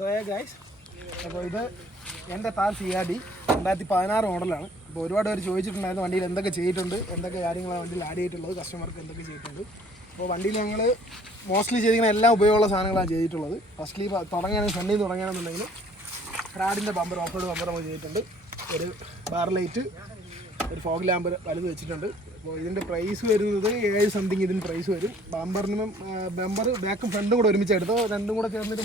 So guys, അപ്പോൾ ഇത് എൻ്റെ താർ CRD 2016 മോഡലാണ്. അപ്പോൾ ഒരുപാട് പേര് ചോദിച്ചിട്ടുണ്ടായിരുന്നു വണ്ടിയിൽ എന്തൊക്കെ ചെയ്തിട്ടുണ്ട്, എന്തൊക്കെ കാര്യങ്ങളാണ് വണ്ടിയിൽ ആഡ് ചെയ്തിട്ടുള്ളത്, കസ്റ്റമർക്ക് എന്തൊക്കെ ചെയ്തിട്ടുണ്ട്. അപ്പോൾ വണ്ടിയിൽ ഞങ്ങൾ മോസ്റ്റ്ലി ചെയ്തിരിക്കുന്ന എല്ലാം ഉപയോഗമുള്ള സാധനങ്ങളാണ് ചെയ്തിട്ടുള്ളത്. ഫസ്റ്റ്ലി തുടങ്ങുകയാണെങ്കിൽ ഫ്രണ്ടിൽ നിന്ന് തുടങ്ങുകയാണെന്നുണ്ടെങ്കിൽ റാഡിൻ്റെ ബമ്പർ, ഓഫ് റോഡ് ബമ്പർ നമ്മൾ ചെയ്തിട്ടുണ്ട്. ഒരു ബാർ ലൈറ്റ്, ഒരു ഫോഗ് ലാമ്പ് വലുത് വെച്ചിട്ടുണ്ട്. അപ്പോൾ ഇതിൻ്റെ പ്രൈസ് വരുന്നത് 7 സംതിങ് ഇതിന് പ്രൈസ് വരും. ബമ്പർ ബാക്കും ഫ്രണ്ടും കൂടെ ഒരുമിച്ച് എടുത്തോ, രണ്ടും കൂടെ ചേർന്നിട്ട്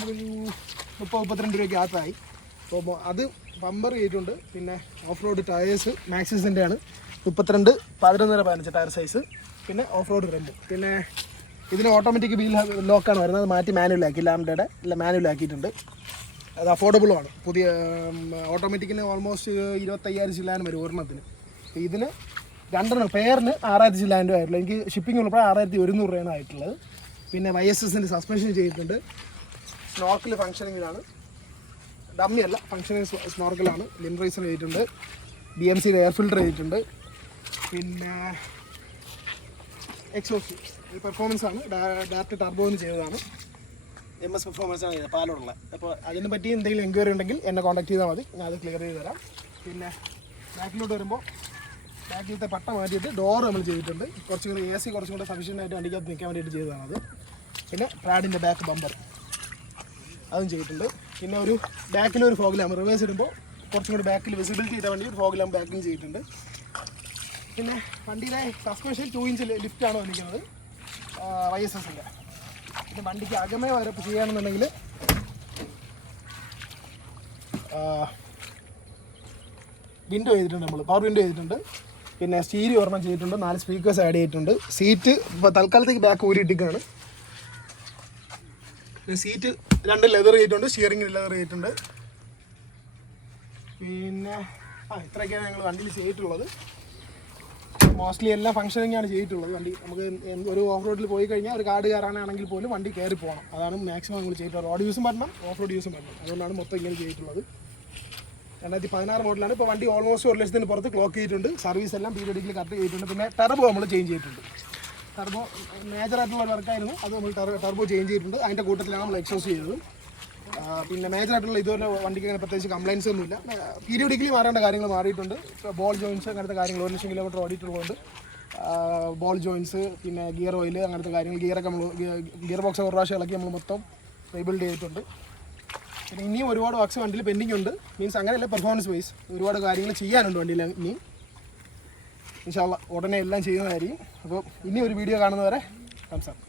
30-32 രൂപയ്ക്ക് അകത്തായി. അപ്പോൾ അത് ബമ്പർ ചെയ്തിട്ടുണ്ട്. പിന്നെ ഓഫ് റോഡ് ടയേഴ്സ് മാക്സിസിൻ്റെ ആണ്, 32, 11, 15 ടയർ സൈസ്. പിന്നെ ഓഫ് റോഡ് റെമ്പ്. പിന്നെ ഇതിന് ഓട്ടോമാറ്റിക് വീൽ ലോക്കാണ് വരുന്നത്, അത് മാറ്റി മാനുവലാക്കി, ലാംഡയുടെ മാനുവലാക്കിയിട്ടുണ്ട്. അത് അഫോർഡബിളുമാണ്. പുതിയ ഓട്ടോമാറ്റിക്കിന് ഓൾമോസ്റ്റ് 25,000 ചില്ലാനും വരും ഒരെണ്ണത്തിന്. ഇതിന് രണ്ടെണ്ണം പെയറിന് 6,000 ചില്ലാനും രൂപ ആയിട്ടുള്ളൂ. എനിക്ക് ഷിപ്പിംഗ് ഉള്ളപ്പോൾ 6,100 രൂപയാണ് ആയിട്ടുള്ളത്. പിന്നെ YSSൻ്റെ സസ്പെൻഷൻ ചെയ്തിട്ടുണ്ട്. സ്നോർക്കിൽ ഫംഗ്ഷനിങ്ങിലാണ്, ഡമ്മി അല്ല, ഫംഗ്ഷനിങ് സ്നോർക്കിലാണ്. ലിം റൈസർ ചെയ്തിട്ടുണ്ട്. BMCയുടെ എയർ ഫിൽറ്റർ ചെയ്തിട്ടുണ്ട്. പിന്നെ എക്സോസ്റ്റ് പെർഫോമൻസ് ആണ്, ഡയറക്റ്റ് ടർബോന്ന് ചെയ്തതാണ്. MS പെർഫോമൻസ് ആണ് ചെയ്തത്, പാലോടുള്ള. അപ്പോൾ അതിനെ പറ്റി എന്തെങ്കിലും എൻക്വയറി ഉണ്ടെങ്കിൽ എന്നെ കോൺടാക്ട് ചെയ്താൽ മതി, ഞാൻ അത് ക്ലിയർ ചെയ്ത് തരാം. പിന്നെ ബാക്കിലോട്ട് വരുമ്പോൾ ബാക്കിലത്തെ പട്ട മാറ്റിയിട്ട് ഡോർ നമ്മൾ ചെയ്തിട്ടുണ്ട്. കുറച്ചും കൂടി AC കുറച്ചും കൂടെ സഫീഷ്യൻ്റ് ആയിട്ട് വണ്ടിക്കകത്ത് നിൽക്കാൻ വേണ്ടിയിട്ട് ചെയ്തതാണത്. പിന്നെ പ്രാഡിൻ്റെ ബാക്ക് ബമ്പർ അതും ചെയ്തിട്ടുണ്ട്. പിന്നെ ഒരു ബാക്കിലൊരു ഫോഗ് ലാമ്പ്, റിവേഴ്സ് ഇടുമ്പോൾ കുറച്ചും കൂടി ബാക്കിൽ വിസിബിലിറ്റി ചെയ്ത വേണ്ടി ഒരു ഫോഗ് ലാമ്പ് ബാക്കിങ് ചെയ്തിട്ടുണ്ട്. പിന്നെ വണ്ടിയിലെ സസ്പെൻഷൻ 2 ഇഞ്ച് ലിഫ്റ്റാണ് വന്നിരിക്കുന്നത്, YSSൻ്റെ. പിന്നെ വണ്ടിക്ക് അകമേ വരെ ചെയ്യുകയാണെന്നുണ്ടെങ്കിൽ വിൻഡോ ചെയ്തിട്ടുണ്ട്, നമ്മൾ പവർ വിൻഡോ ചെയ്തിട്ടുണ്ട്. പിന്നെ സ്റ്റീരിയോ ഒരെണ്ണം ചെയ്തിട്ടുണ്ട്, 4 സ്പീക്കേഴ്സ് ആഡ് ചെയ്തിട്ടുണ്ട്. സീറ്റ് ഇപ്പോൾ തൽക്കാലത്തേക്ക് ബാക്ക് ഊരിയിട്ടിരിക്കുകയാണ്. പിന്നെ സീറ്റ് 2 ലെതർ ചെയ്തിട്ടുണ്ട്, സ്റ്റിയറിംഗ് ലെതർ ചെയ്തിട്ടുണ്ട്. പിന്നെ ഇത്രയൊക്കെയാണ് ഞങ്ങൾ വണ്ടിയിൽ ചെയ്തിട്ടുള്ളത്. മോസ്റ്റ്ലി എല്ലാം ഫംഗ്ഷനിങ് ആണ് ചെയ്തിട്ടുള്ളത്. വണ്ടി നമുക്ക് ഒരു ഓഫ് റോഡിൽ പോയി കഴിഞ്ഞാൽ ഒരു കാർഡ് കയറാനാണെങ്കിൽ പോലും വണ്ടി കയറി പോകണം, അതാണ് മാക്സിമം നമ്മൾ ചെയ്തിട്ടുള്ളത്. റോഡ് യൂസും പറ്റണം, ഓഫ് റോഡ് യൂസും പറ്റണം. അതുകൊണ്ടാണ് മൊത്തം ഇങ്ങനെ ചെയ്തിട്ടുള്ളത്. 2016 മോഡലാണ്. ഇപ്പോൾ വണ്ടി ഓൾമോസ്റ്റ് 1 ലക്ഷത്തിന് പുറത്ത് ക്ലോക്ക് ചെയ്തിട്ടുണ്ട്. സർവീസ് എല്ലാം പീരിയഡിക്കലി കറക്റ്റ് ചെയ്തിട്ടുണ്ട്. പിന്നെ ടർബോ നമ്മൾ ചേഞ്ച് ചെയ്തിട്ടുണ്ട്. ടർബോ മേജറായിട്ടുള്ള ഒരു വർക്കായിരുന്നു, അത് നമ്മൾ ടർബോ ചേഞ്ച് ചെയ്തിട്ടുണ്ട്. അതിൻ്റെ കൂട്ടത്തിലാണ് നമ്മൾ എക്സോസ്റ്റ് ചെയ്തത്. പിന്നെ മേജറായിട്ടുള്ള ഇതുപോലെ വണ്ടിക്ക് അങ്ങനെ പ്രത്യേകിച്ച് കംപ്ലയിൻസ് ഒന്നുമില്ല. പീരിയഡിക്കലി മാറേണ്ട കാര്യങ്ങൾ മാറിയിട്ടുണ്ട്. ബോൾ ജോയിൻസ് അങ്ങനത്തെ കാര്യങ്ങൾ 1 ലക്ഷം കിലോമീറ്റർ ഓടിയിട്ടുള്ളതുകൊണ്ട് ബോൾ ജോയിൻസ്, പിന്നെ ഗിയർ ഓയിൽ അങ്ങനത്തെ കാര്യങ്ങൾ, ഗിയറൊക്കെ നമ്മൾ ഗിയർ ബോക്സ് ഒരു പ്രാവശ്യം ഇളക്കി നമ്മൾ മൊത്തം റീബിൽഡ് ചെയ്തിട്ടുണ്ട്. പിന്നെ ഇനിയും ഒരുപാട് വർക്ക്സ് വണ്ടിയിൽ പെൻഡിങ് ഉണ്ട്. മീൻസ് അങ്ങനെയല്ല, പെർഫോമൻസ് വൈസ് ഒരുപാട് കാര്യങ്ങൾ ചെയ്യാനുണ്ട് വണ്ടിയിൽ. ഇനിയും ഇൻഷാ അല്ലാഹ് ഉടനെ എല്ലാം ചെയ്യുന്നതായിരിക്കും. അപ്പോൾ ഇനി ഒരു വീഡിയോ കാണുന്നവരെ സംസാരം.